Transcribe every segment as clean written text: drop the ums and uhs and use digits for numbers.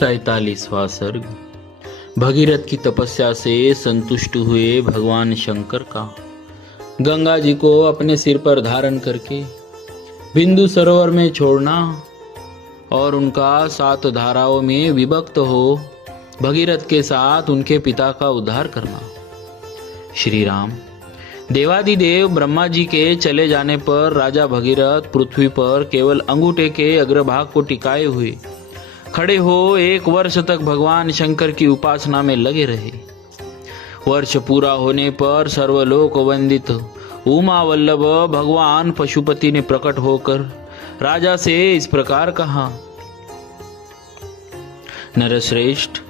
43वां सर्ग। भगीरथ की तपस्या से संतुष्ट हुए भगवान शंकर का गंगा जी को अपने सिर पर धारण करके बिंदु सरोवर में छोड़ना और उनका 7 धाराओं में विभक्त हो भगीरथ के साथ उनके पिता का उद्धार करना। श्री राम। देवादिदेव ब्रह्मा जी के चले जाने पर राजा भगीरथ पृथ्वी पर केवल अंगूठे के अग्रभाग को टिकाए हुए खड़े हो 1 वर्ष तक भगवान शंकर की उपासना में लगे रहे। वर्ष पूरा होने पर सर्वलोक वंदित उमा वल्लभ भगवान पशुपति ने प्रकट होकर राजा से इस प्रकार कहा, नरश्रेष्ठ,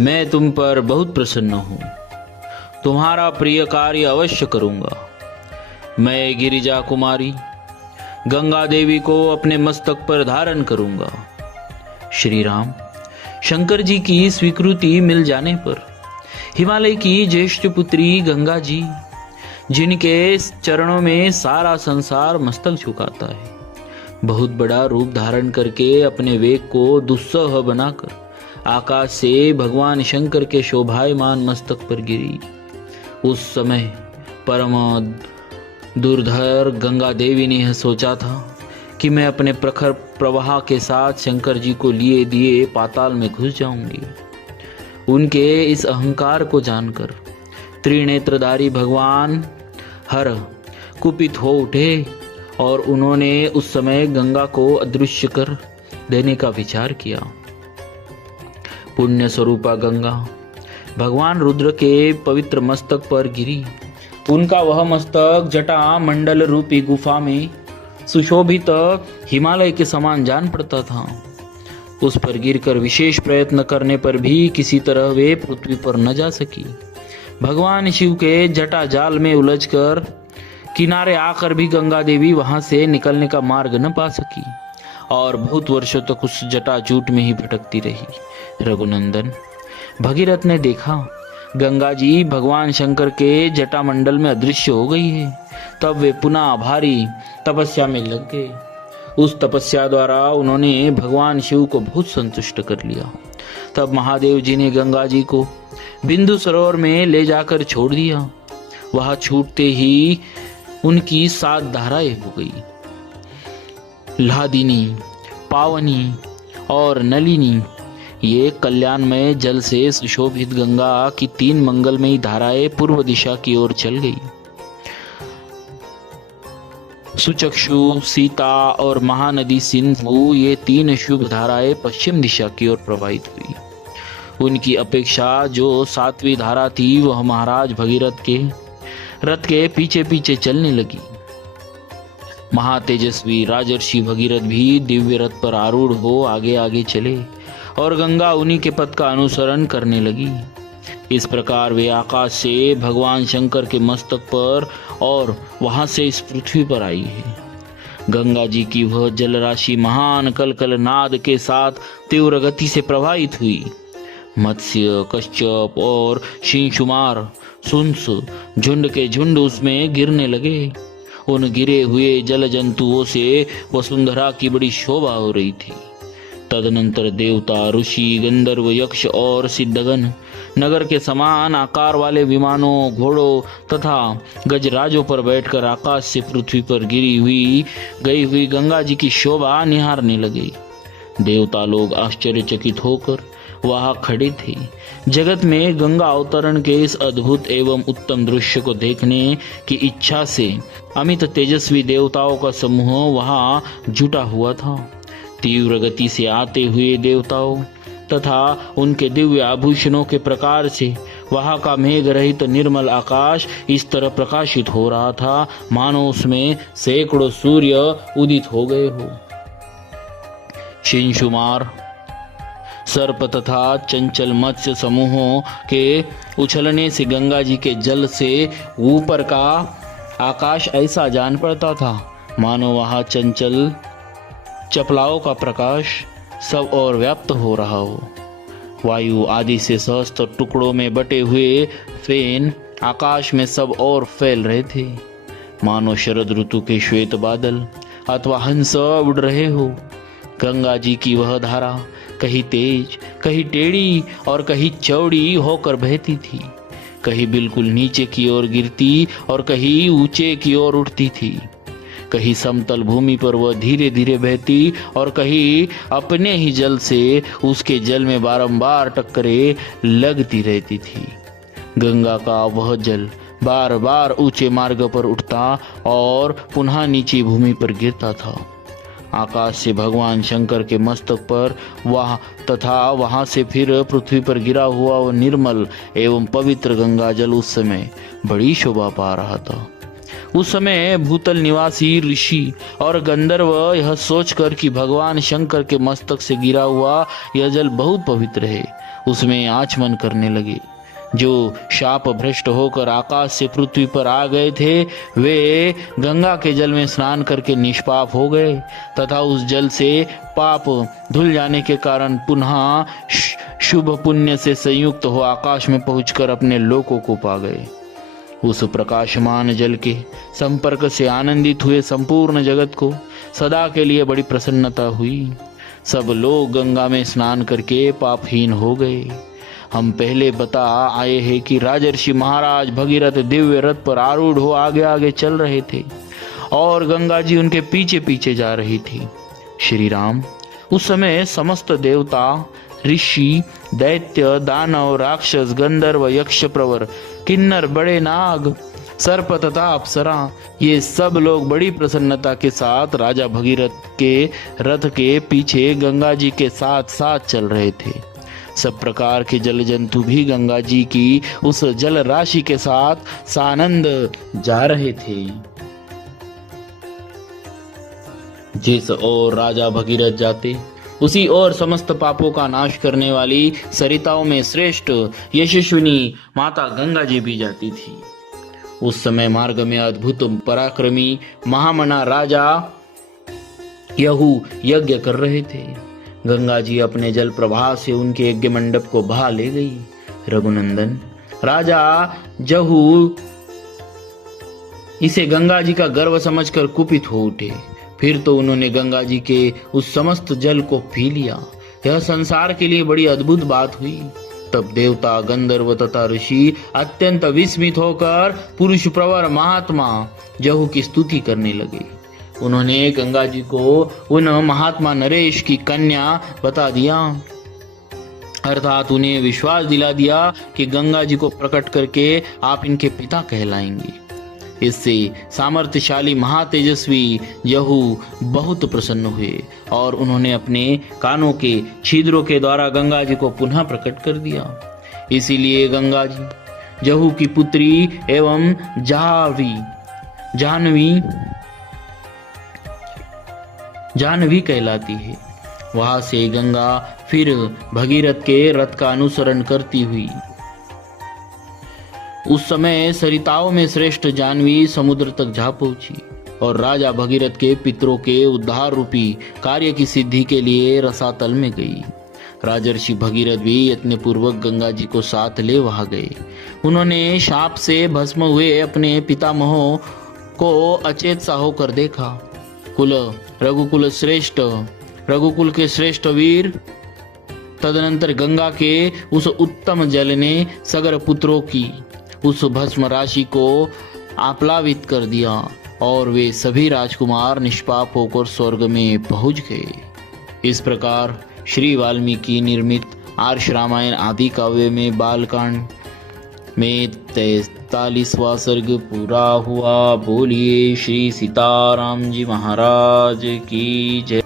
मैं तुम पर बहुत प्रसन्न हूं, तुम्हारा प्रिय कार्य अवश्य करूंगा। मैं गिरिजा कुमारी गंगा देवी को अपने मस्तक पर धारण करूंगा। श्री राम। शंकर जी की स्वीकृति मिल जाने पर हिमालय की ज्येष्ठ पुत्री गंगा जी, जिनके चरणों में सारा संसार मस्तक झुकाता है, बहुत बड़ा रूप धारण करके अपने वेग को दुस्सह बनाकर आकाश से भगवान शंकर के शोभायमान मस्तक पर गिरी। उस समय परम दुर्धर गंगा देवी ने यह सोचा था कि मैं अपने प्रखर प्रवाह के साथ शंकर जी को लिए दिए पाताल में घुस जाऊंगी। उनके इस अहंकार को जानकर त्रिनेत्रधारी भगवान हर कुपित हो उठे और उन्होंने उस समय गंगा को अदृश्य कर देने का विचार किया। पुण्य स्वरूपा गंगा भगवान रुद्र के पवित्र मस्तक पर गिरी। उनका वह मस्तक जटा मंडल रूपी गुफा में सुशोभित हिमालय के समान जान पड़ता था। उस पर गिरकर विशेष प्रयत्न करने पर भी किसी तरह वे पृथ्वी पर न जा सकी। भगवान शिव के जटा जाल में उलझकर किनारे आकर भी गंगा देवी वहां से निकलने का मार्ग न पा सकी और बहुत वर्षों तक उस जटा जूट में ही भटकती रही। रघुनंदन, भगीरथ ने देखा गंगा जी भगवान शंकर के जटा मंडल में अदृश्य हो गई है। तब वे पुनः भारी तपस्या में लग गए। उस तपस्या द्वारा उन्होंने भगवान शिव को बहुत संतुष्ट कर लिया। तब महादेव जी ने गंगा जी को बिंदु सरोवर में ले जाकर छोड़ दिया। वहां छूटते ही उनकी 7 धाराएं हो गई। लादिनी, पावनी और नलिनी, ये कल्याणमय जल से सुशोभित गंगा की 3 मंगलमयी धाराएं पूर्व दिशा की ओर चल गई। सुचक्षु, सीता और महानदी सिंधु, ये 3 शुभ धाराएं पश्चिम दिशा की ओर प्रवाहित हुई। उनकी अपेक्षा जो 7वीं धारा थी वह महाराज भगीरथ के रथ के पीछे पीछे चलने लगी। महातेजस्वी राजर्षि भगीरथ भी दिव्य रथ पर आरूढ़ हो आगे आगे चले और गंगा उन्हीं के पथ का अनुसरण करने लगी। इस प्रकार वे आकाश से भगवान शंकर के मस्तक पर और वहां से इस पृथ्वी पर आई है। गंगा जी की वह जल राशि महान कलकल नाद के साथ तीव्र गति से प्रवाहित हुई। मत्स्य, कश्यप और शिंशुमार, सुंस झुंड के झुंड उसमें गिरने लगे। उन गिरे हुए जल जंतुओं से वसुंधरा की बड़ी शोभा हो रही थी। तदनंतर देवता, ऋषि, गंधर्व, यक्ष और सिद्धगण नगर के समान आकार वाले विमानों, घोड़ों तथा गजराजों पर बैठकर आकाश से पृथ्वी पर गई हुई गंगा जी की शोभा निहारने लगे। देवता लोग आश्चर्यचकित होकर वहां खड़े थे। जगत में गंगा अवतरण के इस अद्भुत एवं उत्तम दृश्य को देखने की इच्छा से अमित तेजस्वी देवताओं का समूह वहां जुटा हुआ था। तीव्र गति से आते हुए देवताओं तथा उनके दिव्य आभूषणों के प्रकार से वहां का मेघ रहित निर्मल आकाश इस तरह प्रकाशित हो रहा था मानो उसमें सैकड़ों सूर्य उदित हो गए हो। शिंशुमार, सर्प तथा चंचल मत्स्य समूहों के उछलने से गंगा जी के जल से ऊपर का आकाश ऐसा जान पड़ता था मानो वहां चंचल चपलाओं का प्रकाश सब और व्याप्त हो रहा हो। वायु आदि से सहस्त्र टुकड़ों में बटे हुए फेन आकाश में सब और फैल रहे थे मानो शरद ऋतु के श्वेत बादल अथवा हंस उड़ रहे हो। गंगा जी की वह धारा कहीं तेज, कहीं टेढ़ी और कहीं चौड़ी होकर बहती थी। कहीं बिल्कुल नीचे की ओर गिरती और कहीं ऊंचे की ओर उठती थी। कहीं समतल भूमि पर वह धीरे धीरे बहती और कहीं अपने ही जल से उसके जल में बारंबार टक्करें लगती रहती थी। गंगा का वह जल बार बार ऊंचे मार्ग पर उठता और पुनः नीचे भूमि पर गिरता था। आकाश से भगवान शंकर के मस्तक पर वहां से फिर पृथ्वी पर गिरा हुआ वह निर्मल एवं पवित्र गंगा जल उस समय बड़ी शोभा पा रहा था। उस समय भूतल निवासी ऋषि और गंधर्व यह सोचकर कि भगवान शंकर के मस्तक से गिरा हुआ यह जल बहुत पवित्र है, उसमें आचमन करने लगे। जो शाप भ्रष्ट होकर आकाश से पृथ्वी पर आ गए थे वे गंगा के जल में स्नान करके निष्पाप हो गए तथा उस जल से पाप धुल जाने के कारण पुनः शुभ पुण्य से संयुक्त हो आकाश में पहुंचकर अपने लोकों को पा गए। उस प्रकाशमान जल के संपर्क से आनंदित हुए संपूर्ण जगत को सदा के लिए बड़ी प्रसन्नता हुई। सब लोग गंगा में स्नान करके पापहीन हो गए। हम पहले बता आए हैं कि राजर्षि महाराज भगीरथ दिव्य रथ पर आरूढ़ हो आगे आगे चल रहे थे और गंगा जी उनके पीछे पीछे जा रही थी। श्री राम उस समय समस्त देवता, ऋषि, दैत्य, दानव, राक्षस, गंधर्व, यक्ष, प्रवर, किन्नर, बड़े नाग, सर्प तथा अप्सरा ये सब लोग बड़ी प्रसन्नता के साथ राजा भगीरथ के रथ के पीछे गंगा जी के साथ साथ चल रहे थे। सब प्रकार के जल जंतु भी गंगा जी की उस जल राशि के साथ सानंद जा रहे थे। जिस ओर राजा भगीरथ जाते उसी ओर समस्त पापों का नाश करने वाली सरिताओं में श्रेष्ठ यशस्विनी माता गंगा जी भी जाती थी। उस समय मार्ग में अद्भुत पराक्रमी महामना राजा यहू यज्ञ कर रहे थे। गंगा जी अपने जल प्रवाह से उनके यज्ञ मंडप को बहा ले गई। रघुनंदन राजा जहू इसे गंगा जी का गर्व समझकर कुपित हो उठे। फिर तो उन्होंने गंगा जी के उस समस्त जल को पी लिया। यह संसार के लिए बड़ी अद्भुत बात हुई। तब देवता, गंधर्व तथा ऋषि अत्यंत विस्मित होकर पुरुष प्रवर महात्मा जहू की स्तुति करने लगे। उन्होंने गंगा जी को उन महात्मा नरेश की कन्या बता दिया, अर्थात उन्हें विश्वास दिला दिया कि गंगा जी को प्रकट करके आप इनके पिता कहलाएंगे। इससे सामर्थ्यशाली महातेजस्वी यहू बहुत प्रसन्न हुए और उन्होंने अपने कानों के छिद्रों के द्वारा गंगा जी को पुनः प्रकट कर दिया। इसीलिए गंगा जी जहू की पुत्री एवं जाह्नवी कहलाती है। वहां से गंगा फिर भगीरथ के रथ का अनुसरण करती हुई उस समय सरिताओं में श्रेष्ठ जाह्नवी समुद्र तक जा पहुंची और राजा भगीरथ के पितरों के उद्धार रूपी कार्य की सिद्धि के लिए रसातल में गई। राजर्षि भगीरथ भी यत्न पूर्वक गंगा जी को साथ ले वहां गए। उन्होंने शाप से भस्म हुए अपने पितामहों को अचेत सा होकर देखा। रघुकुल के श्रेष्ठ वीर। तदनंतर गंगा के उस उत्तम जल ने सगर पुत्रों की उस भस्म राशि को आप्लावित कर दिया और वे सभी राजकुमार निष्पाप होकर स्वर्ग में पहुंच गए। इस प्रकार श्री वाल्मीकि निर्मित आर्ष रामायण आदि काव्य में बालकांड में 43वां सर्ग पूरा हुआ। बोलिए श्री सीताराम जी महाराज की जय।